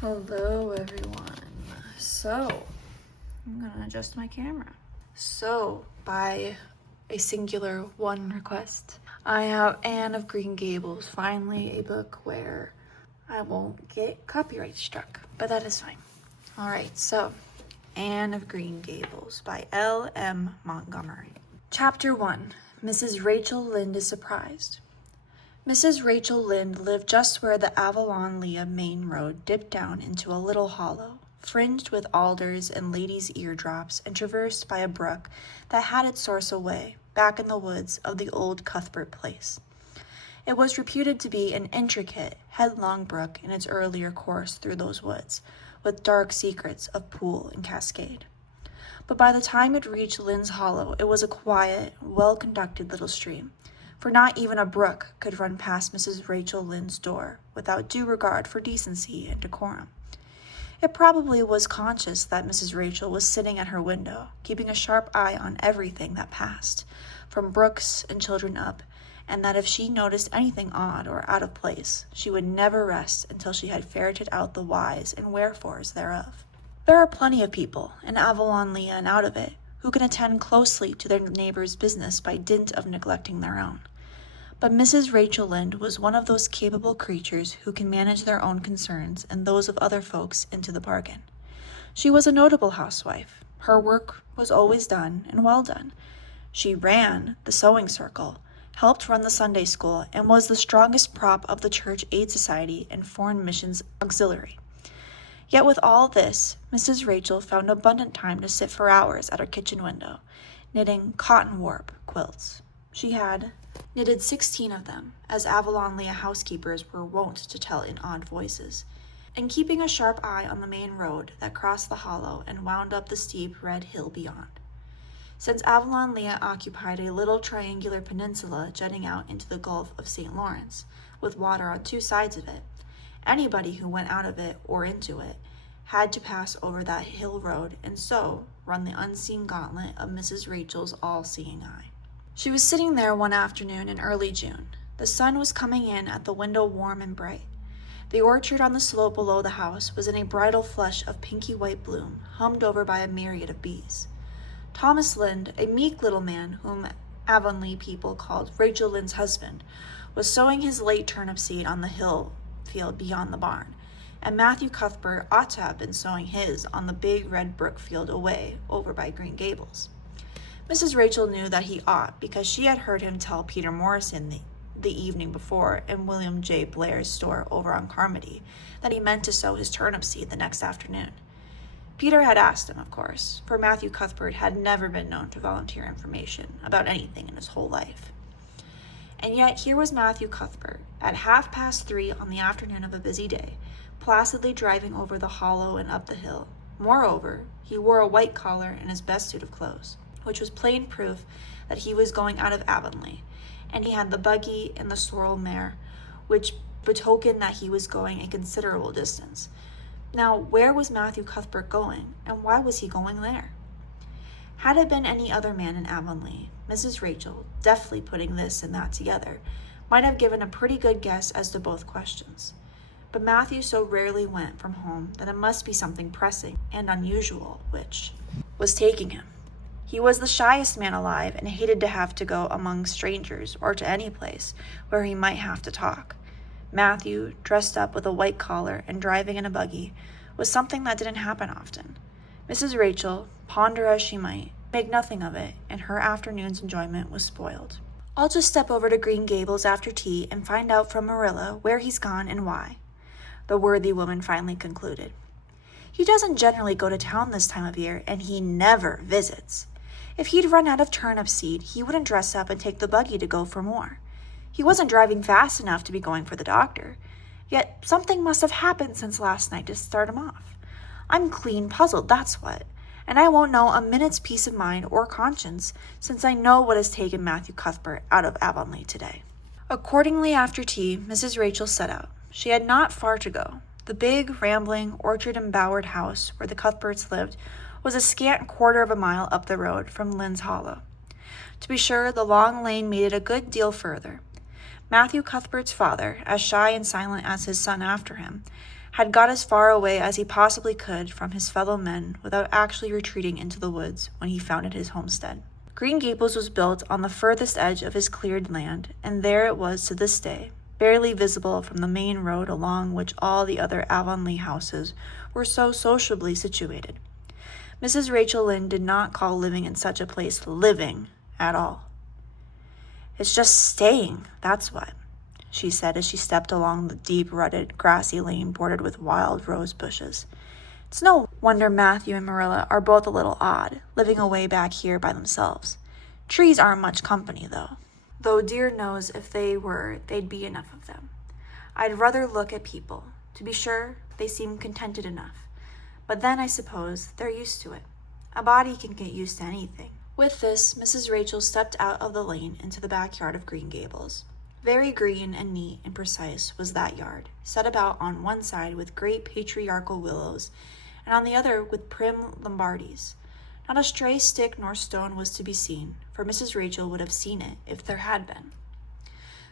Hello everyone. So, I'm gonna adjust my camera. So, by a singular one request, I have Anne of Green Gables, finally a book where I won't get copyright struck, but that is fine. Alright, so, Anne of Green Gables by L.M. Montgomery. Chapter 1. Mrs. Rachel Lynde is surprised. Mrs. Rachel Lynde lived just where the Avonlea main road dipped down into a little hollow, fringed with alders and ladies' eardrops and traversed by a brook that had its source away back in the woods of the old Cuthbert place. It was reputed to be an intricate, headlong brook in its earlier course through those woods, with dark secrets of pool and cascade. But by the time it reached Lynde's Hollow, it was a quiet, well-conducted little stream, for not even a brook could run past Mrs. Rachel Lynde's door without due regard for decency and decorum. It probably was conscious that Mrs. Rachel was sitting at her window, keeping a sharp eye on everything that passed, from brooks and children up, and that if she noticed anything odd or out of place, she would never rest until she had ferreted out the whys and wherefores thereof. There are plenty of people, in Avonlea and out of it, who can attend closely to their neighbor's business by dint of neglecting their own. But Mrs. Rachel Lynde was one of those capable creatures who can manage their own concerns and those of other folks into the bargain. She was a notable housewife. Her work was always done and well done. She ran the sewing circle, helped run the Sunday school, and was the strongest prop of the Church Aid Society and Foreign Missions Auxiliary. Yet with all this, Mrs. Rachel found abundant time to sit for hours at her kitchen window, knitting cotton warp quilts. She had knitted 16 of them, as Avonlea housekeepers were wont to tell in odd voices, and keeping a sharp eye on the main road that crossed the hollow and wound up the steep red hill beyond. Since Avonlea occupied a little triangular peninsula jutting out into the Gulf of St. Lawrence, with water on two sides of it, anybody who went out of it or into it had to pass over that hill road and so run the unseen gauntlet of Mrs. Rachel's all-seeing eye. She was sitting there one afternoon in early June. The sun was coming in at the window warm and bright. The orchard on the slope below the house was in a bridal flush of pinky white bloom, hummed over by a myriad of bees. Thomas Lynde, a meek little man whom Avonlea people called Rachel Lynde's husband, was sowing his late turnip seed on the hill field beyond the barn, and Matthew Cuthbert ought to have been sowing his on the big red brook field away over by Green Gables. Mrs. Rachel knew that he ought because she had heard him tell Peter Morrison the evening before in William J. Blair's store over on Carmody that he meant to sow his turnip seed the next afternoon. Peter had asked him, of course, for Matthew Cuthbert had never been known to volunteer information about anything in his whole life. And yet here was Matthew Cuthbert, at 3:30 on the afternoon of a busy day, placidly driving over the hollow and up the hill. Moreover, he wore a white collar and his best suit of clothes, which was plain proof that he was going out of Avonlea, and he had the buggy and the sorrel mare, which betokened that he was going a considerable distance. Now, where was Matthew Cuthbert going, and why was he going there? Had it been any other man in Avonlea, Mrs. Rachel, deftly putting this and that together, might have given a pretty good guess as to both questions. But Matthew so rarely went from home that it must be something pressing and unusual which was taking him. He was the shyest man alive and hated to have to go among strangers or to any place where he might have to talk. Matthew, dressed up with a white collar and driving in a buggy, was something that didn't happen often. Mrs. Rachel, ponder as she might, make nothing of it, and her afternoon's enjoyment was spoiled. I'll just step over to Green Gables after tea and find out from Marilla where he's gone and why, the worthy woman finally concluded. He doesn't generally go to town this time of year, and he never visits. If he'd run out of turnip seed, he wouldn't dress up and take the buggy to go for more. He wasn't driving fast enough to be going for the doctor. Yet something must have happened since last night to start him off. I'm clean puzzled, that's what. And I won't know a minute's peace of mind or conscience since I know what has taken Matthew Cuthbert out of Avonlea today. Accordingly, after tea, Mrs. Rachel set out. She had not far to go. The big, rambling, orchard-embowered house where the Cuthberts lived was a scant quarter of a mile up the road from Lynde's Hollow. To be sure, the long lane made it a good deal further. Matthew Cuthbert's father, as shy and silent as his son after him, had got as far away as he possibly could from his fellow men without actually retreating into the woods when he founded his homestead. Green Gables was built on the furthest edge of his cleared land, and there it was to this day, barely visible from the main road along which all the other Avonlea houses were so sociably situated. Mrs. Rachel Lynde did not call living in such a place living at all. "It's just staying, that's what," she said as she stepped along the deep, rutted, grassy lane bordered with wild rose bushes. "It's no wonder Matthew and Marilla are both a little odd, living away back here by themselves. Trees aren't much company, though dear knows if they were, they'd be enough of them. I'd rather look at people. To be sure, they seem contented enough. But then I suppose they're used to it. A body can get used to anything." With this, Mrs. Rachel stepped out of the lane into the backyard of Green Gables. Very green and neat and precise was that yard, set about on one side with great patriarchal willows, and on the other with prim Lombardies. Not a stray stick nor stone was to be seen, for Mrs. Rachel would have seen it if there had been.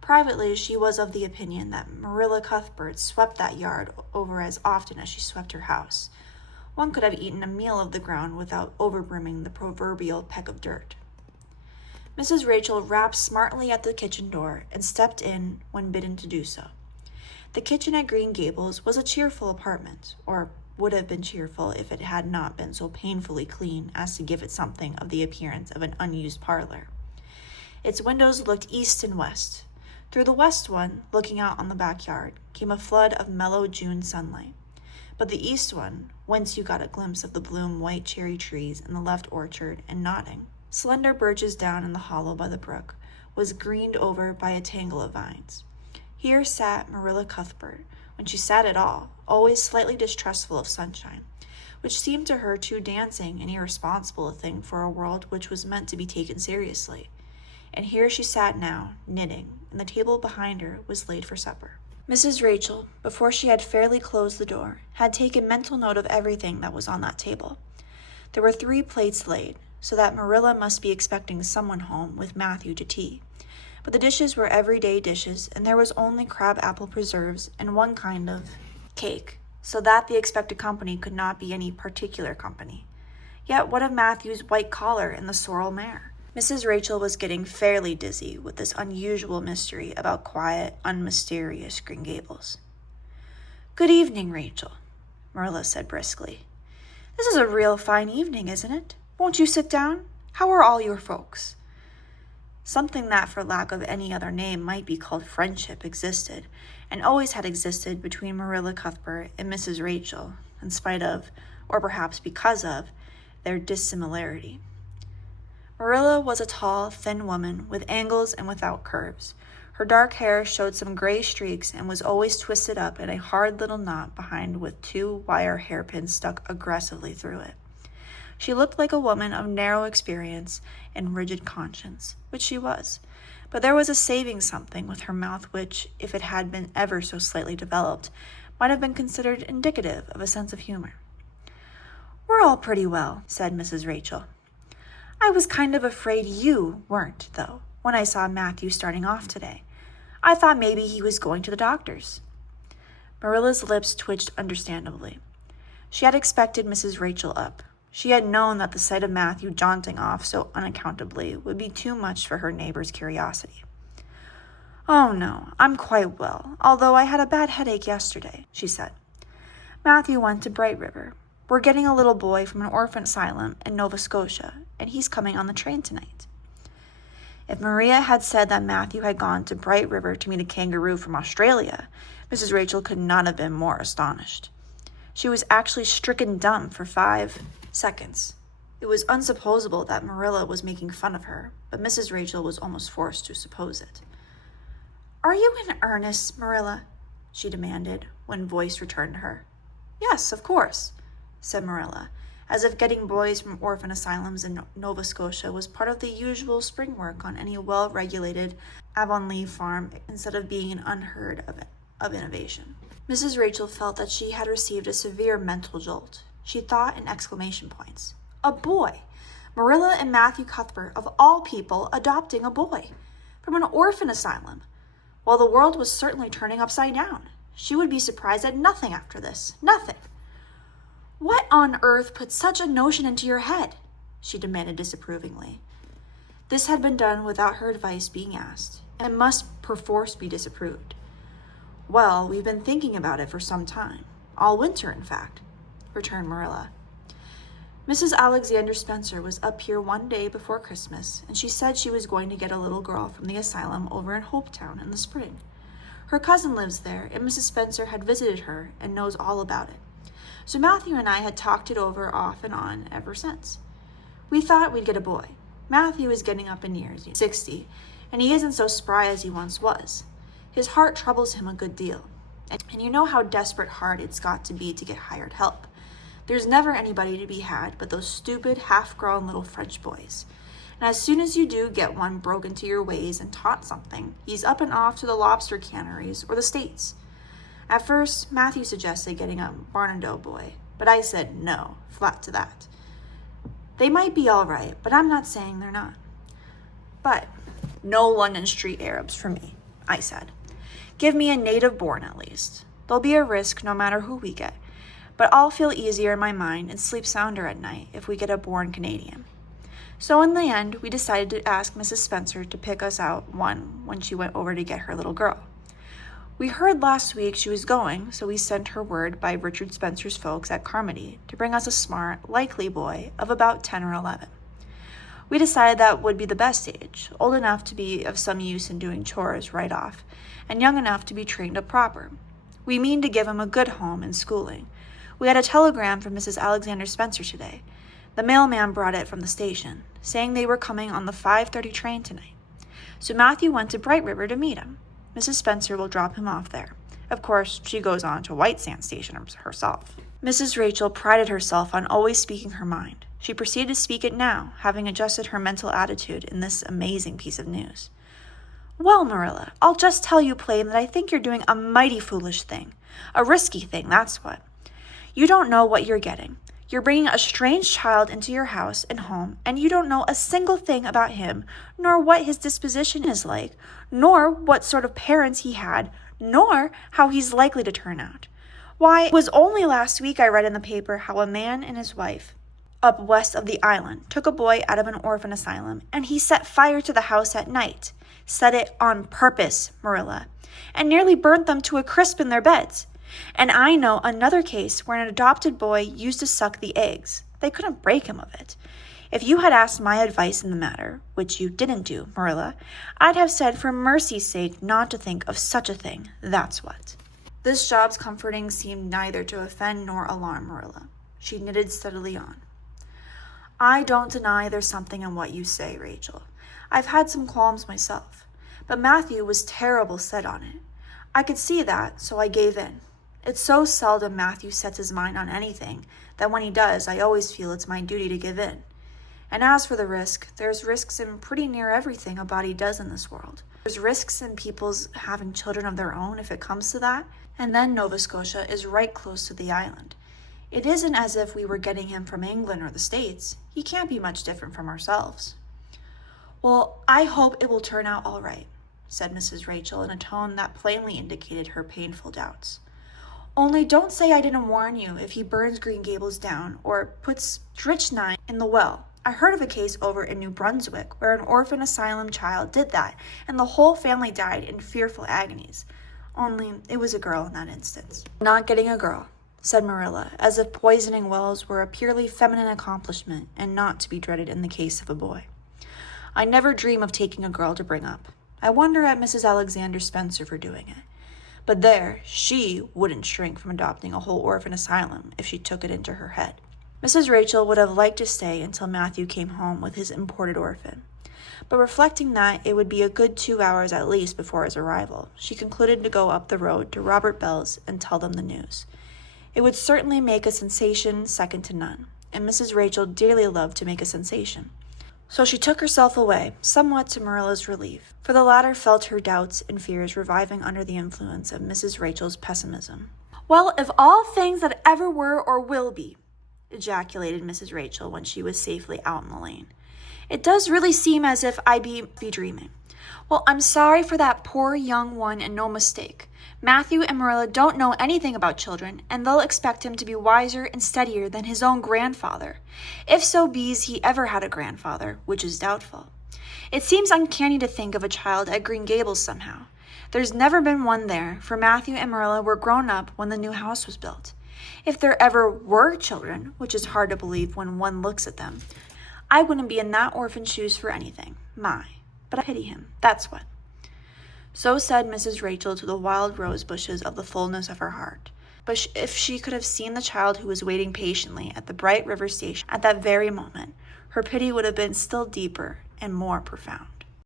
Privately, she was of the opinion that Marilla Cuthbert swept that yard over as often as she swept her house. One could have eaten a meal of the ground without overbrimming the proverbial peck of dirt. Mrs. Rachel rapped smartly at the kitchen door and stepped in when bidden to do so. The kitchen at Green Gables was a cheerful apartment, or would have been cheerful if it had not been so painfully clean as to give it something of the appearance of an unused parlor. Its windows looked east and west. Through the west one, looking out on the backyard, came a flood of mellow June sunlight. But the east one, whence you got a glimpse of the bloom white cherry trees in the left orchard and nodding, slender birches down in the hollow by the brook, was greened over by a tangle of vines. Here sat Marilla Cuthbert, when she sat at all, always slightly distrustful of sunshine, which seemed to her too dancing and irresponsible a thing for a world which was meant to be taken seriously. And here she sat now, knitting, and the table behind her was laid for supper. Mrs. Rachel, before she had fairly closed the door, had taken mental note of everything that was on that table. There were 3 plates laid, so that Marilla must be expecting someone home with Matthew to tea. But the dishes were everyday dishes, and there was only crab-apple preserves and one kind of cake, so that the expected company could not be any particular company. Yet what of Matthew's white collar and the sorrel mare? Mrs. Rachel was getting fairly dizzy with this unusual mystery about quiet, unmysterious Green Gables. "Good evening, Rachel," Marilla said briskly. "This is a real fine evening, isn't it? Won't you sit down? How are all your folks?" Something that, for lack of any other name, might be called friendship existed, and always had existed between Marilla Cuthbert and Mrs. Rachel, in spite of, or perhaps because of, their dissimilarity. Marilla was a tall, thin woman, with angles and without curves. Her dark hair showed some gray streaks and was always twisted up in a hard little knot behind with 2 wire hairpins stuck aggressively through it. She looked like a woman of narrow experience and rigid conscience, which she was, but there was a saving something with her mouth which, if it had been ever so slightly developed, might have been considered indicative of a sense of humor. "We're all pretty well," said Mrs. Rachel. "I was kind of afraid you weren't, though, when I saw Matthew starting off today. I thought maybe he was going to the doctor's." Marilla's lips twitched understandably. She had expected Mrs. Rachel up. She had known that the sight of Matthew jaunting off so unaccountably would be too much for her neighbor's curiosity. "Oh, no, I'm quite well, although I had a bad headache yesterday," she said. "Matthew went to Bright River. We're getting a little boy from an orphan asylum in Nova Scotia, and he's coming on the train tonight." If Maria had said that Matthew had gone to Bright River to meet a kangaroo from Australia, Mrs. Rachel could not have been more astonished. She was actually stricken dumb for 5 seconds. It was unsupposable that Marilla was making fun of her, but Mrs. Rachel was almost forced to suppose it. "Are you in earnest, Marilla?" she demanded, when voice returned to her. "Yes, of course," said Marilla, as if getting boys from orphan asylums in Nova Scotia was part of the usual spring work on any well-regulated Avonlea farm instead of being an unheard of innovation. Mrs. Rachel felt that she had received a severe mental jolt. She thought in exclamation points. A boy! Marilla and Matthew Cuthbert, of all people, adopting a boy from an orphan asylum. Well, the world was certainly turning upside down. She would be surprised at nothing after this. Nothing. What on earth put such a notion into your head? She demanded disapprovingly. This had been done without her advice being asked, and must perforce be disapproved. Well, we've been thinking about it for some time. All winter, in fact, returned Marilla. Mrs. Alexander Spencer was up here one day before Christmas, and she said she was going to get a little girl from the asylum over in Hopetown in the spring. Her cousin lives there, and Mrs. Spencer had visited her and knows all about it. So Matthew and I had talked it over off and on ever since. We thought we'd get a boy. Matthew is getting up in years, 60, and he isn't so spry as he once was. His heart troubles him a good deal, and you know how desperate hard it's got to be to get hired help. There's never anybody to be had but those stupid, half-grown little French boys. And as soon as you do get one broke into your ways and taught something, he's up and off to the lobster canneries or the States. At first, Matthew suggested getting a Barnado boy, but I said no, flat to that. They might be all right, but I'm not saying they're not. But no London street Arabs for me, I said. Give me a native born at least. There'll be a risk no matter who we get, but I'll feel easier in my mind and sleep sounder at night if we get a born Canadian. So in the end, we decided to ask Mrs. Spencer to pick us out one when she went over to get her little girl. We heard last week she was going, so we sent her word by Richard Spencer's folks at Carmody to bring us a smart, likely boy of about 10 or 11. We decided that would be the best age, old enough to be of some use in doing chores right off, and young enough to be trained up proper. We mean to give him a good home and schooling. We had a telegram from Mrs. Alexander Spencer today. The mailman brought it from the station, saying they were coming on the 5:30 train tonight. So Matthew went to Bright River to meet him. Mrs. Spencer will drop him off there. Of course, she goes on to White Sands Station herself. Mrs. Rachel prided herself on always speaking her mind. She proceeded to speak it now, having adjusted her mental attitude in this amazing piece of news. Well, Marilla, I'll just tell you plain that I think you're doing a mighty foolish thing. A risky thing, that's what. You don't know what you're getting. You're bringing a strange child into your house and home, and you don't know a single thing about him, nor what his disposition is like, nor what sort of parents he had, nor how he's likely to turn out. Why, it was only last week I read in the paper how a man and his wife, up west of the island, took a boy out of an orphan asylum, and he set fire to the house at night. Set it on purpose, Marilla, and nearly burnt them to a crisp in their beds. And I know another case where an adopted boy used to suck the eggs. They couldn't break him of it. If you had asked my advice in the matter, which you didn't do, Marilla, I'd have said for mercy's sake not to think of such a thing, that's what. This job's comforting seemed neither to offend nor alarm Marilla. She knitted steadily on. I don't deny there's something in what you say, Rachel. I've had some qualms myself, but Matthew was terrible set on it. I could see that, so I gave in. It's so seldom Matthew sets his mind on anything that when he does, I always feel it's my duty to give in. And as for the risk, there's risks in pretty near everything a body does in this world. There's risks in people's having children of their own if it comes to that, and then Nova Scotia is right close to the island. It isn't as if we were getting him from England or the States. He can't be much different from ourselves. Well, I hope it will turn out all right, said Mrs. Rachel in a tone that plainly indicated her painful doubts. Only don't say I didn't warn you if he burns Green Gables down or puts strychnine in the well. I heard of a case over in New Brunswick where an orphan asylum child did that, and the whole family died in fearful agonies. Only it was a girl in that instance. Not getting a girl, said Marilla, as if poisoning wells were a purely feminine accomplishment and not to be dreaded in the case of a boy. I never dream of taking a girl to bring up. I wonder at Mrs. Alexander Spencer for doing it. But there, she wouldn't shrink from adopting a whole orphan asylum if she took it into her head. Mrs. Rachel would have liked to stay until Matthew came home with his imported orphan. But reflecting that it would be a good 2 hours at least before his arrival, she concluded to go up the road to Robert Bell's and tell them the news. It would certainly make a sensation second to none, and Mrs. Rachel dearly loved to make a sensation. So she took herself away, somewhat to Marilla's relief, for the latter felt her doubts and fears reviving under the influence of Mrs. Rachel's pessimism. Well, if all things that ever were or will be, ejaculated Mrs. Rachel when she was safely out in the lane. It does really seem as if I be dreaming. Well, I'm sorry for that poor young one and no mistake. Matthew and Marilla don't know anything about children, and they'll expect him to be wiser and steadier than his own grandfather, if so be's he ever had a grandfather, which is doubtful. It seems uncanny to think of a child at Green Gables somehow. There's never been one there, for Matthew and Marilla were grown up when the new house was built. If there ever were children, which is hard to believe when one looks at them, I wouldn't be in that orphan's shoes for anything. My, but I pity him, that's what. So said Mrs. Rachel to the wild rose bushes of the fullness of her heart. But if she could have seen the child who was waiting patiently at the bright river station at that very moment, her pity would have been still deeper and more profound.